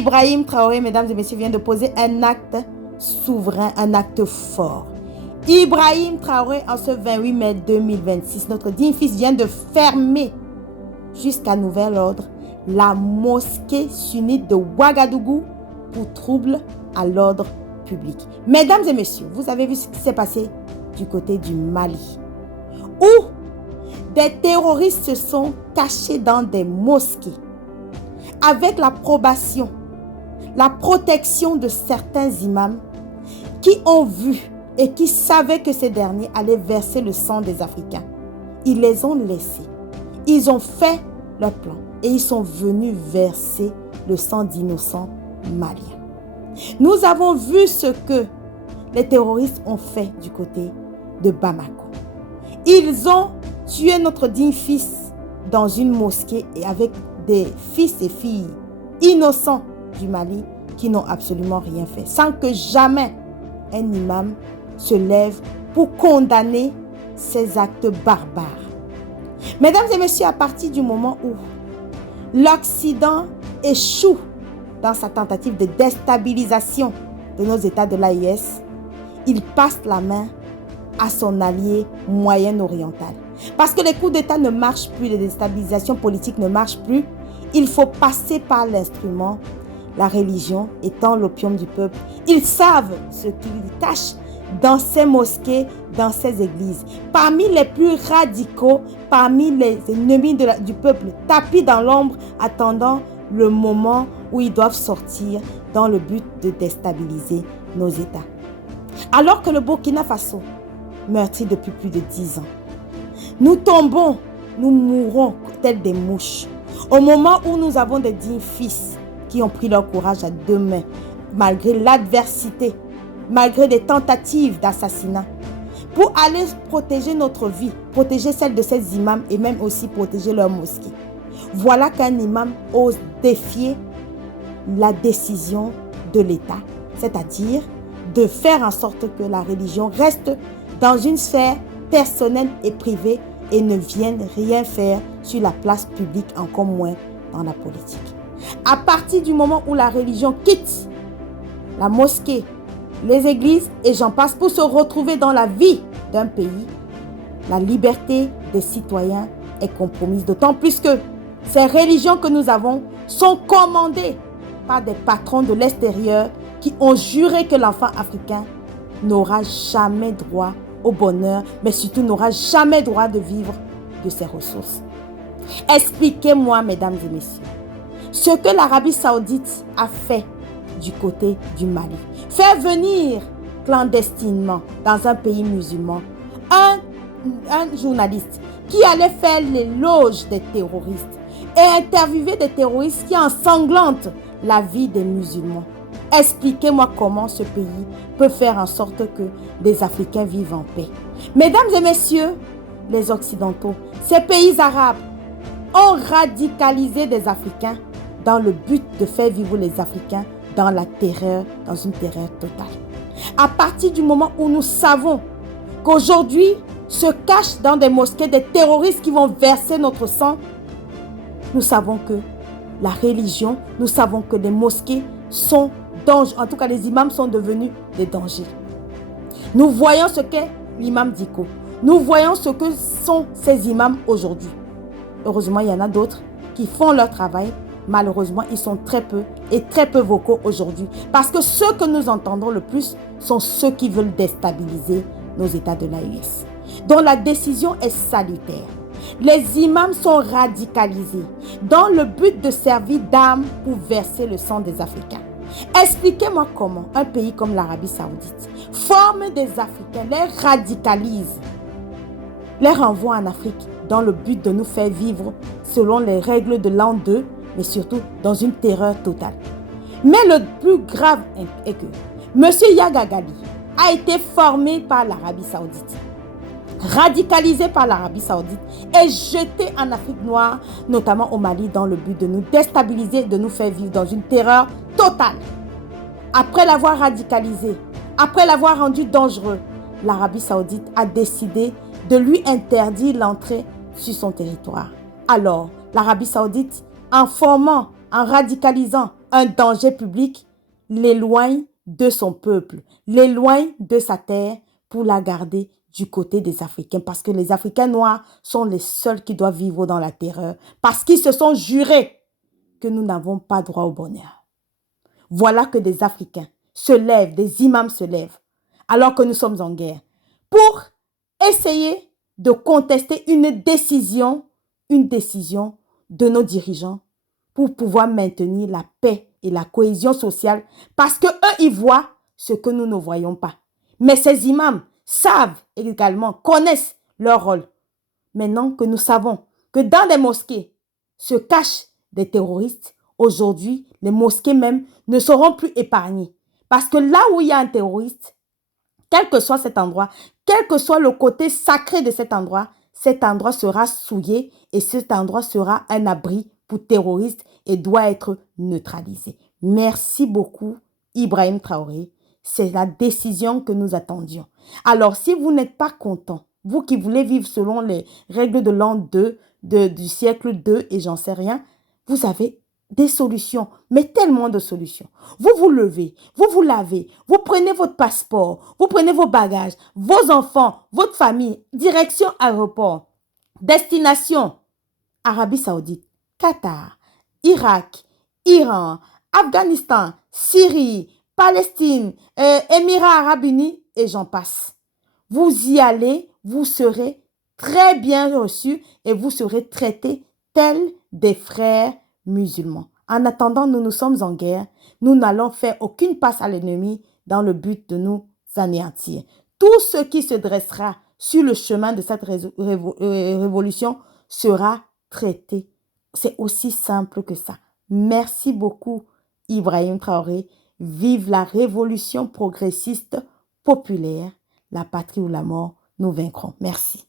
Ibrahim Traoré, mesdames et messieurs, vient de poser un acte souverain, un acte fort. Ibrahim Traoré, en ce 28 mai 2026, notre digne fils vient de fermer, jusqu'à nouvel ordre, la mosquée sunnite de Ouagadougou pour trouble à l'ordre public. Mesdames et messieurs, vous avez vu ce qui s'est passé du côté du Mali, où des terroristes se sont cachés dans des mosquées avec l'approbation, la protection de certains imams qui ont vu et qui savaient que ces derniers allaient verser le sang des Africains. Ils les ont laissés. Ils ont fait leur plan et ils sont venus verser le sang d'innocents maliens. Nous avons vu ce que les terroristes ont fait du côté de Bamako. Ils ont tué notre digne fils dans une mosquée et avec des fils et filles innocents du Mali qui n'ont absolument rien fait, sans que jamais un imam se lève pour condamner ces actes barbares. Mesdames et messieurs, à partir du moment où l'Occident échoue dans sa tentative de déstabilisation de nos États de l'AES, il passe la main à son allié moyen-oriental. Parce que les coups d'État ne marchent plus, les déstabilisations politiques ne marchent plus, il faut passer par l'instrument, la religion étant l'opium du peuple. Ils savent ce qu'ils cachent dans ces mosquées, dans ces églises. Parmi les plus radicaux, parmi les ennemis du peuple, tapis dans l'ombre, attendant le moment où ils doivent sortir dans le but de déstabiliser nos États. Alors que le Burkina Faso, meurtri depuis plus de 10 ans, nous tombons, nous mourons tels des mouches. Au moment où nous avons des dignes fils qui ont pris leur courage à deux mains, malgré l'adversité, malgré des tentatives d'assassinat, pour aller protéger notre vie, protéger celle de ces imams et même aussi protéger leur mosquée. Voilà qu'un imam ose défier la décision de l'État, c'est-à-dire de faire en sorte que la religion reste dans une sphère personnelle et privée et ne vienne rien faire sur la place publique, encore moins dans la politique. À partir du moment où la religion quitte la mosquée, les églises et j'en passe pour se retrouver dans la vie d'un pays, la liberté des citoyens est compromise. D'autant plus que ces religions que nous avons sont commandées par des patrons de l'extérieur qui ont juré que l'enfant africain n'aura jamais droit au bonheur, mais surtout n'aura jamais droit de vivre de ses ressources. Expliquez-moi, mesdames et messieurs, ce que l'Arabie Saoudite a fait du côté du Mali. Faire venir clandestinement dans un pays musulman un journaliste qui allait faire l'éloge des terroristes et interviewer des terroristes qui ensanglantent la vie des musulmans. Expliquez-moi comment ce pays peut faire en sorte que les Africains vivent en paix. Mesdames et messieurs, les Occidentaux, ces pays arabes ont radicalisé des Africains dans le but de faire vivre les Africains dans la terreur, dans une terreur totale. À partir du moment où nous savons qu'aujourd'hui se cachent dans des mosquées des terroristes qui vont verser notre sang, nous savons que la religion, nous savons que les mosquées sont dangereux, en tout cas les imams sont devenus des dangers. Nous voyons ce qu'est l'imam Diko. Nous voyons ce que sont ces imams aujourd'hui. Heureusement, il y en a d'autres qui font leur travail. Malheureusement, ils sont très peu et très peu vocaux aujourd'hui. Parce que ceux que nous entendons le plus sont ceux qui veulent déstabiliser nos États de l'AES, dont la décision est salutaire. Les imams sont radicalisés dans le but de servir d'armes pour verser le sang des Africains. Expliquez-moi comment un pays comme l'Arabie Saoudite forme des Africains, les radicalise, les renvoie en Afrique dans le but de nous faire vivre selon les règles de l'an 2, mais surtout dans une terreur totale. Mais le plus grave est que M. Yaga Gali a été formé par l'Arabie Saoudite, radicalisé par l'Arabie Saoudite et jeté en Afrique noire, notamment au Mali, dans le but de nous déstabiliser, de nous faire vivre dans une terreur totale. Après l'avoir radicalisé, après l'avoir rendu dangereux, l'Arabie Saoudite a décidé de lui interdire l'entrée sur son territoire. Alors, l'Arabie Saoudite, en formant, en radicalisant un danger public, l'éloigne de son peuple, l'éloigne de sa terre pour la garder du côté des Africains. Parce que les Africains noirs sont les seuls qui doivent vivre dans la terreur. Parce qu'ils se sont jurés que nous n'avons pas droit au bonheur. Voilà que des Africains se lèvent, des imams se lèvent, alors que nous sommes en guerre, pour essayer de contester une décision de nos dirigeants pour pouvoir maintenir la paix et la cohésion sociale parce qu'eux, ils voient ce que nous ne voyons pas. Mais ces imams savent également, connaissent leur rôle. Maintenant que nous savons que dans les mosquées se cachent des terroristes, aujourd'hui, les mosquées même ne seront plus épargnées. Parce que là où il y a un terroriste, quel que soit cet endroit, quel que soit le côté sacré de cet endroit sera souillé et cet endroit sera un abri pour terroristes et doit être neutralisé. Merci beaucoup, Ibrahim Traoré. C'est la décision que nous attendions. Alors, si vous n'êtes pas content, vous qui voulez vivre selon les règles de l'an 2, du siècle 2 et j'en sais rien, vous avez des solutions, mais tellement de solutions. Vous vous levez, vous vous lavez, vous prenez votre passeport, vous prenez vos bagages, vos enfants, votre famille, direction aéroport, destination Arabie Saoudite, Qatar, Irak, Iran, Afghanistan, Syrie, Palestine, Émirats Arabes Unis et j'en passe. Vous y allez, vous serez très bien reçus et vous serez traités tels des frères musulmans. En attendant, nous sommes en guerre. Nous n'allons faire aucune passe à l'ennemi dans le but de nous anéantir. Tout ce qui se dressera sur le chemin de cette révolution sera traité. C'est aussi simple que ça. Merci beaucoup, Ibrahim Traoré. Vive la révolution progressiste populaire. La patrie ou la mort, nous vaincrons. Merci.